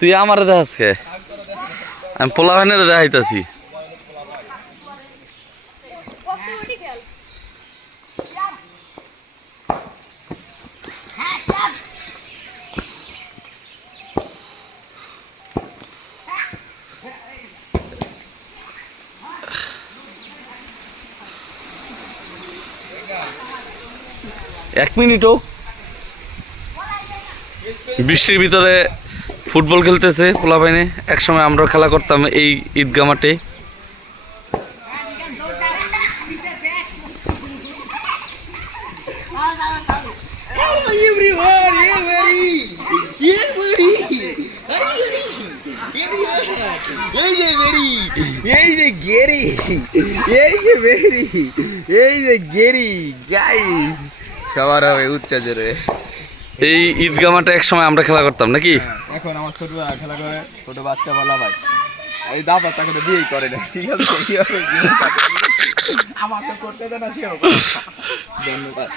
তুই আমারে দেখাস কে আমি পোলা ভাইনের দেখাইতাছি এক মিনিটও। বৃষ্টির ভিতরে ফুটবল খেলতেছে পোলা বাইনে একসময় আমরাও খেলা করতাম এই ঈদগা মাঠে। গেরি এই যে গেরি গাই সবার হবে উচ্চ জোরে। এই ঈদগা মাঠে একসময় আমরা খেলা করতাম, নাকি? এখন আমার ছোট খেলা করে, ছোট বাচ্চা বলা ভাই। এই দাবা তাকে তো বিয়েই করে না, ঠিক আছে? আমার তো করতে দেয় না সেও ধন্যবাদ।